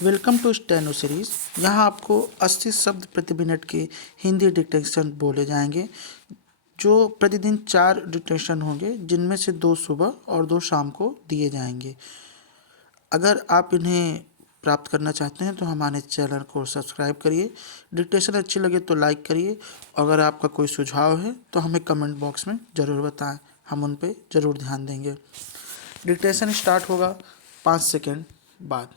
Welcome to steno series. यहाँ आपको 80 शब्द प्रति मिनट के हिंदी डिक्टेशन बोले जाएंगे, जो प्रतिदिन 4 डिक्टेशन होंगे, जिनमें से 2 सुबह और 2 शाम को दिए जाएंगे। अगर आप इन्हें प्राप्त करना चाहते हैं तो हमारे चैनल को सब्सक्राइब करिए। डिक्टेशन अच्छी लगे तो लाइक करिए। अगर आपका कोई सुझाव है तो हमें कमेंट बॉक्स में ज़रूर बताएं, हम उन पर ज़रूर ध्यान देंगे। डिक्टेशन स्टार्ट होगा 5 सेकेंड बाद।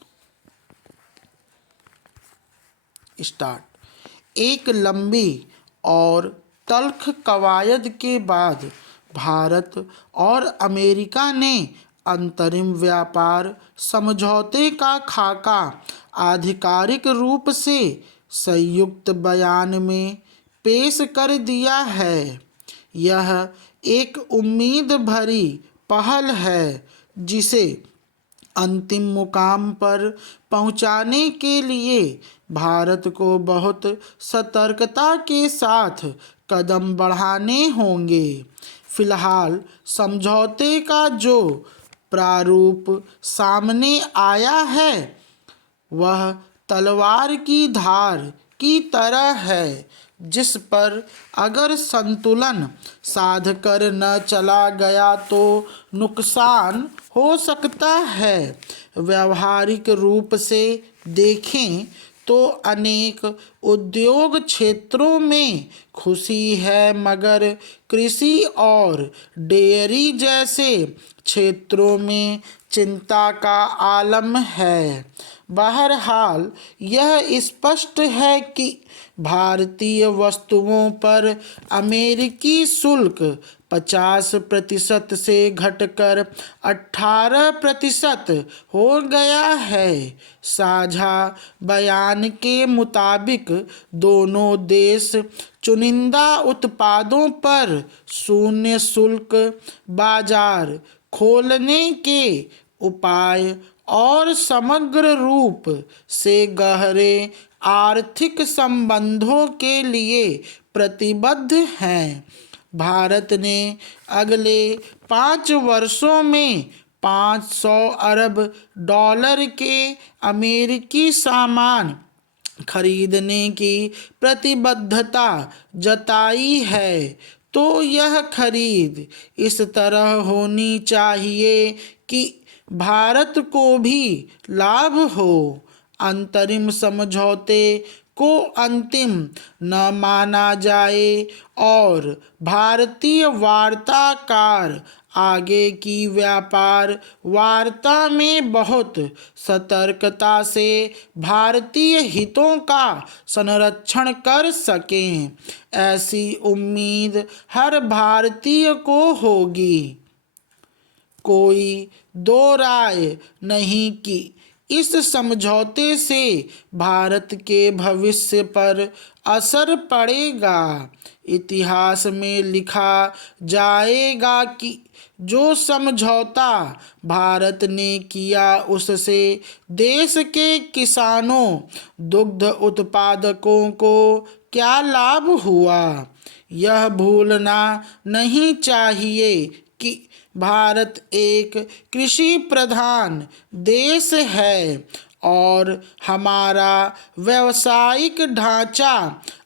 स्टार्ट। एक लंबी और तल्ख कवायद के बाद भारत और अमेरिका ने अंतरिम व्यापार समझौते का खाका आधिकारिक रूप से संयुक्त बयान में पेश कर दिया है। यह एक उम्मीद भरी पहल है जिसे अंतिम मुकाम पर पहुंचाने के लिए भारत को बहुत सतर्कता के साथ कदम बढ़ाने होंगे। फिलहाल समझौते का जो प्रारूप सामने आया है वह तलवार की धार की तरह है, जिस पर अगर संतुलन साध कर न चला गया तो नुकसान हो सकता है। व्यावहारिक रूप से देखें तो अनेक उद्योग क्षेत्रों में खुशी है, मगर कृषि और डेयरी जैसे क्षेत्रों में चिंता का आलम है। बहरहाल यह स्पष्ट है कि भारतीय वस्तुओं पर अमेरिकी शुल्क 50% से घटकर 18% हो गया है। साझा बयान के मुताबिक दोनों देश चुनिंदा उत्पादों पर शून्य शुल्क बाजार खोलने के उपाय और समग्र रूप से गहरे आर्थिक संबंधों के लिए प्रतिबद्ध हैं। भारत ने अगले 5 वर्षों में $500 अरब के अमेरिकी सामान खरीदने की प्रतिबद्धता जताई है, तो यह खरीद इस तरह होनी चाहिए कि भारत को भी लाभ हो। अंतरिम समझौते को अंतिम न माना जाए और भारतीय वार्ताकार आगे की व्यापार वार्ता में बहुत सतर्कता से भारतीय हितों का संरक्षण कर सकें, ऐसी उम्मीद हर भारतीय को होगी। कोई दो राय नहीं कि इस समझौते से भारत के भविष्य पर असर पड़ेगा। इतिहास में लिखा जाएगा कि जो समझौता भारत ने किया उससे देश के किसानों, दुग्ध उत्पादकों को क्या लाभ हुआ। यह भूलना नहीं चाहिए कि भारत एक कृषि प्रधान देश है और हमारा व्यावसायिक ढांचा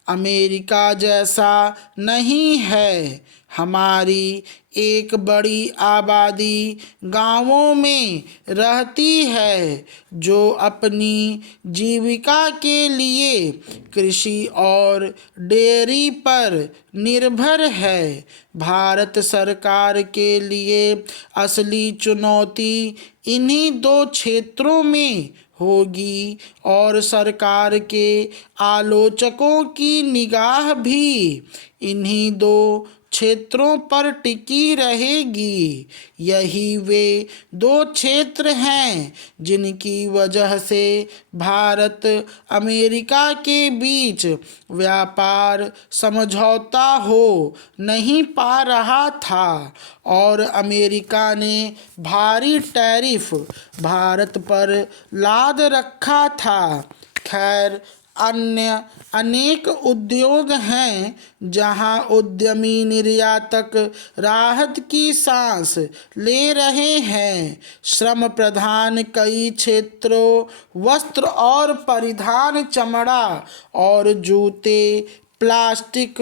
अमेरिका जैसा नहीं है। हमारी एक बड़ी आबादी गांवों में रहती है जो अपनी जीविका के लिए कृषि और डेयरी पर निर्भर है। भारत सरकार के लिए असली चुनौती इन्हीं 2 क्षेत्रों में होगी और सरकार के आलोचकों की निगाह भी इन्हीं 2 क्षेत्रों पर टिकी रहेगी। यही वे 2 क्षेत्र हैं जिनकी वजह से भारत अमेरिका के बीच व्यापार समझौता हो नहीं पा रहा था और अमेरिका ने भारी टैरिफ भारत पर लाद रखा था। खैर, अन्य अनेक उद्योग हैं जहां उद्यमी निर्यातक राहत की सांस ले रहे हैं। श्रम प्रधान कई क्षेत्रों वस्त्र और परिधान, चमड़ा और जूते, प्लास्टिक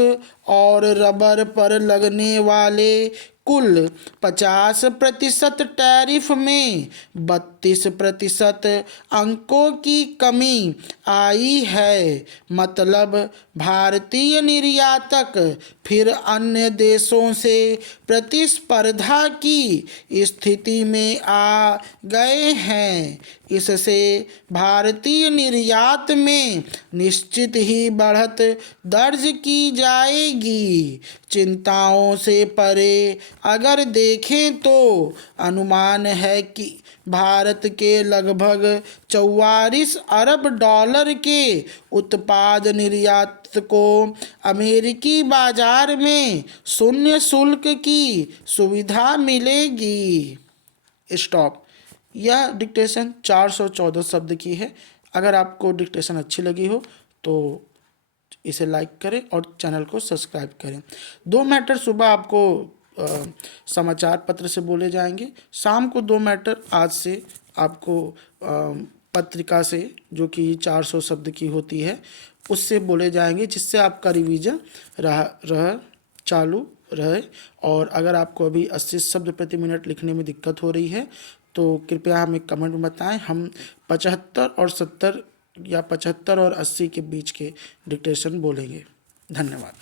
और रबर पर लगने वाले कुल 50% टैरिफ में 32% अंकों की कमी आई है। मतलब भारतीय निर्यातक फिर अन्य देशों से प्रतिस्पर्धा की स्थिति में आ गए हैं। इससे भारतीय निर्यात में निश्चित ही बढ़त दर्ज की जाएगी। चिंताओं से परे अगर देखें तो अनुमान है कि भारत के लगभग 44 अरब डॉलर के उत्पाद निर्यात को अमेरिकी बाजार में शून्य शुल्क की सुविधा मिलेगी। स्टॉप। यह डिक्टेशन 414 शब्द की है। अगर आपको डिक्टेशन अच्छी लगी हो तो इसे लाइक करें और चैनल को सब्सक्राइब करें। 2 मैटर सुबह आपको समाचार पत्र से बोले जाएंगे। शाम को 2 मैटर आज से आपको पत्रिका से, जो कि 400 शब्द की होती है, उससे बोले जाएंगे, जिससे आपका रिवीजन रह चालू रहे। और अगर आपको अभी 80 शब्द प्रति मिनट लिखने में दिक्कत हो रही है तो कृपया हमें कमेंट में बताएं। हम 75 और 70 या 75 और 80 के बीच के डिक्टेशन बोलेंगे। धन्यवाद।